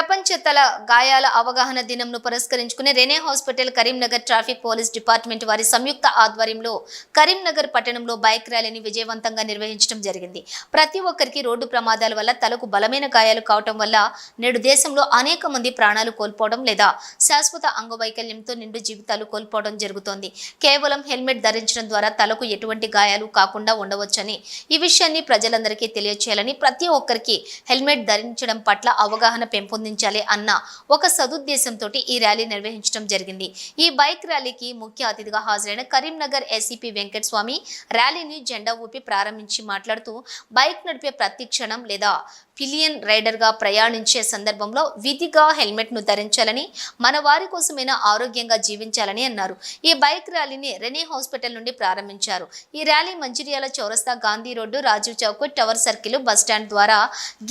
ప్రపంచ తల గాయాల అవగాహన దినంను పురస్కరించుకుని Rene hospital Karimnagar traffic police department వారి సంయుక్త ఆధ్వర్యంలో కరీంనగర్ పట్టణంలో బైక్ ర్యాలీని విజయవంతంగా నిర్వహించడం జరిగింది. ప్రతి ఒక్కరికి రోడ్డు ప్రమాదాల వల్ల తలకు బలమైన గాయాలు కావటం వల్ల నేడు దేశంలో అనేక మంది ప్రాణాలు కోల్పోవడం లేదా శాశ్వత అంగవైకల్యంతో నిండు జీవితాలు కోల్పోవడం జరుగుతోంది. కేవలం హెల్మెట్ ధరించడం ద్వారా తలకు ఎటువంటి గాయాలు కాకుండా ఉండవచ్చని, ఈ విషయాన్ని ప్రజలందరికీ తెలియచేయాలని, ప్రతి ఒక్కరికి హెల్మెట్ ధరించడం పట్ల అవగాహన పెంపొందించాలి అన్న ఒక సదుద్దేశంతో ఈ ర్యాలీ నిర్వహించడం జరిగింది. ఈ బైక్ ర్యాలీకి ముఖ్య అతిథిగా హాజరైన కరీంనగర్ ఎస్సీపీ వెంకటస్వామి ర్యాలీని జెండా ఊపి ప్రారంభించి మాట్లాడుతూ, బైక్ నడిపే ప్రతి క్షణం లేదా పిలియన్ రైడర్గా ప్రయాణించే సందర్భంలో విధిగా హెల్మెట్ను ధరించాలని, మన వారి కోసమైనా ఆరోగ్యంగా జీవించాలని అన్నారు. ఈ బైక్ ర్యాలీని రెనే హాస్పిటల్ నుండి ప్రారంభించారు. ఈ rally Mancherial Chowrasta, Gandhi road, Rajiv Chowk, tower circle, bus stand ద్వారా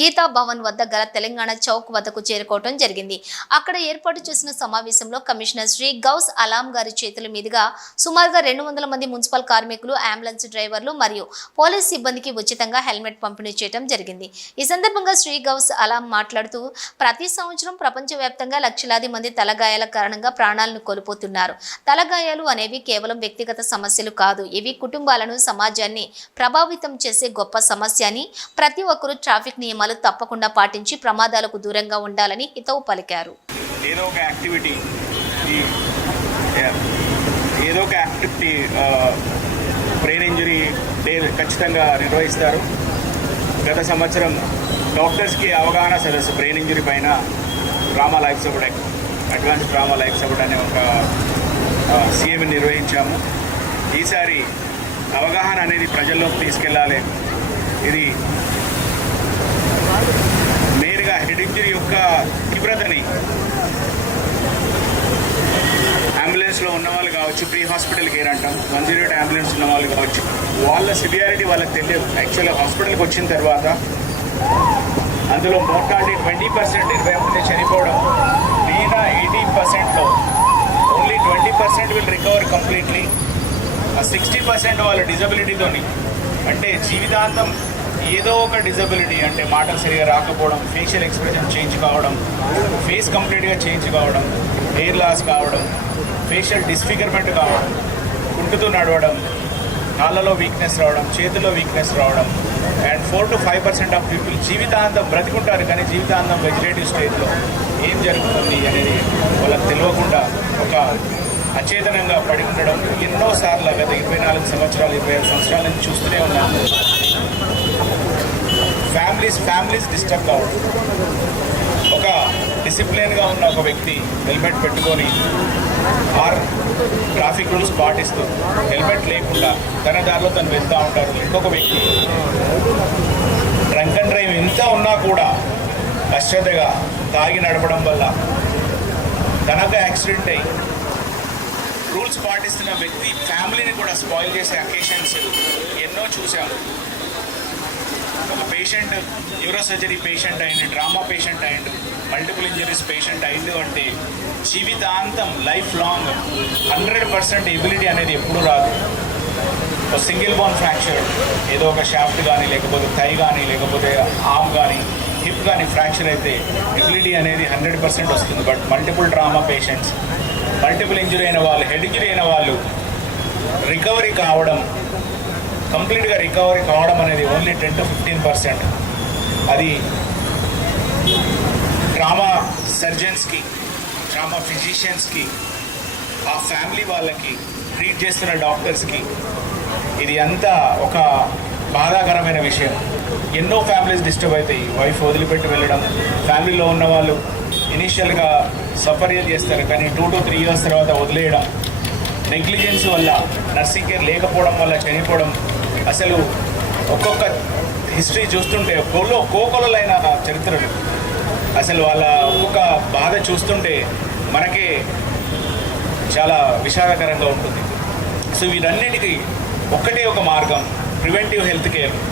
గీతా భవన్ వద్ద గల తెలంగాణ చౌక్ వద్దకు చేరుకోవడం జరిగింది. అక్కడ ఏర్పాటు చేసిన సమావేశంలో కమిషనర్ శ్రీ గౌస్ అలాం గారి చేతుల మీదుగా సుమారుగా 200 మంది మున్సిపల్ కార్మికులు, అంబులెన్స్ డ్రైవర్లు మరియు పోలీస్ సిబ్బందికి ఉచితంగా హెల్మెట్ పంపిణీ చేయడం జరిగింది. ఈ సందర్భంగా శ్రీ గౌస్ అలాం మాట్లాడుతూ, ప్రతి సంవత్సరం ప్రపంచవ్యాప్తంగా లక్షలాది మంది తలగాయాల కారణంగా ప్రాణాలను కోల్పోతున్నారు. తలగాయాలు అనేవి కేవలం వ్యక్తిగత సమస్యలు కాదు, ఇవి కుటుంబాలను, సమాజాన్ని ప్రభావితం చేసే గొప్ప సమస్య అని, ప్రతి ఒక్కరూ ట్రాఫిక్ నియమాలు తప్పకుండా పాటించి ప్రమాదాలకు దూరంగా ఉండాలని హితవు పలికారు. ఏదో ఒక యాక్టివిటీ బ్రెయిన్ ఇంజరీ డే ఖచ్చితంగా నిర్వహిస్తారు. గత సంవత్సరం డాక్టర్స్కి అవగాహన సదస్సు బ్రెయిన్ ఇంజరీ పైన trauma life support, advance trauma life support అనే ఒక సీఎం నిర్వహించాము. ఈసారి అవగాహన అనేది ప్రజల్లోకి తీసుకెళ్ళాలి. ఇది నేరుగా హెడ్ ఇంజరీ యొక్క తీవ్రతని అంబులెన్స్లో ఉన్న వాళ్ళు కావచ్చు, ప్రీ హాస్పిటల్ కేర్ అంటాం, 108 అంబులెన్స్ ఉన్న వాళ్ళు కావచ్చు, వాళ్ళ సివియారిటీ వాళ్ళకి తెలియదు. యాక్చువల్గా హాస్పిటల్కి వచ్చిన తర్వాత అందులో మోర్టాలిటీ 20%, 20 మంది చనిపోవడం, మిగతా 80%లో ఓన్లీ 20% విల్ రికవర్ కంప్లీట్లీ. 60% వాళ్ళ డిజబిలిటీతోని, అంటే జీవితాంతం ఏదో ఒక డిజబిలిటీ, అంటే మాటలు సరిగా రాకపోవడం, ఫేషియల్ ఎక్స్ప్రెషన్ చేంజ్ కావడం, ఫేస్ కంప్లీట్గా చేంజ్ కావడం, హెయిర్ లాస్ కావడం, ఫేషియల్ డిస్ఫిగర్మెంట్ కావడం, కుంటుతూ నడవడం, కాళ్ళలో వీక్నెస్ రావడం, చేతుల్లో వీక్నెస్ రావడం, అండ్ 4 to 5% ఆఫ్ పీపుల్ జీవితాంతం బ్రతికుంటారు, కానీ జీవితాంతం వెజిటేటివ్ స్టేజ్లో ఏం జరుగుతుంది అనేది వాళ్ళకి తెలియకుండా ఒక అచేతనంగా పడి ఉండడం ఎన్నోసార్లు గత 24 సంవత్సరాలు, 25 సంవత్సరాల నుంచి చూస్తూనే ఉన్నాము. ఫ్యామిలీస్ డిస్టర్బ్ కావడం. ఒక డిసిప్లిన్గా ఉన్న ఒక వ్యక్తి హెల్మెట్ పెట్టుకొని ట్రాఫిక్ రూల్స్ పాటిస్తూ హెల్మెట్ లేకుండా తన దారిలో తను వెళ్తూ ఉంటారు. ఇంకొక వ్యక్తి డ్రంక్ అండ్ డ్రైవ్ ఎంత ఉన్నా కూడా అశ్రద్ధగా తాగి నడపడం వల్ల తనకు యాక్సిడెంట్ అయ్యి రూల్స్ పాటిస్తున్న వ్యక్తి ఫ్యామిలీని కూడా స్పాయిల్ చేసే అకేషన్స్ ఎన్నో చూసాము. ఒక పేషెంట్ న్యూరో సర్జరీ పేషెంట్ అయింది, డ్రామా పేషెంట్ అయిండు, మల్టిపుల్ ఇంజరీస్ పేషెంట్ అయిండు అంటే జీవితాంతం లైఫ్ లాంగ్ 100% ఎబిలిటీ అనేది ఎప్పుడూ రాదు. ఒక సింగిల్ బోన్ ఫ్రాక్చర్, ఏదో ఒక షాఫ్ట్ కానీ, లేకపోతే థై కానీ, లేకపోతే ఆర్మ్ కానీ, హిప్ కానీ ఫ్రాక్చర్ అయితే ఎబిలిటీ అనేది 100% వస్తుంది. But multiple drama patients, multiple injury అయిన వాళ్ళు, హెడ్ ఇంజరీ అయిన వాళ్ళు రికవరీ కావడం, కంప్లీట్గా రికవరీ కావడం అనేది ఓన్లీ 10 to 15%. అది ట్రామా సర్జన్స్కి, ట్రామా ఫిజిషియన్స్కి, ఆ ఫ్యామిలీ వాళ్ళకి, ట్రీట్ చేస్తున్న డాక్టర్స్కి ఇది అంతా ఒక బాధాకరమైన విషయం. ఎన్నో ఫ్యామిలీస్ డిస్టర్బ్ అవుతాయి. వైఫ్ వదిలిపెట్టి వెళ్ళడం, ఫ్యామిలీలో ఉన్న వాళ్ళు ఇనీషియల్గా సఫర్ చేస్తారు, కానీ 2 to 3 years తర్వాత వదిలేయడం, నెగ్లిజెన్స్ వల్ల, నర్సింగ్ కేర్ లేకపోవడం వల్ల చనిపోవడం. అసలు ఒక్కొక్క హిస్టరీ చూస్తుంటే కోకొలలైన చరిత్రలు, అసలు వాళ్ళ ఒక్కొక్క బాధ చూస్తుంటే మనకే చాలా విషాదకరంగా ఉంటుంది. సో వీటన్నిటికీ ఒక్కటే ఒక మార్గం, ప్రివెంటివ్ హెల్త్ కేర్.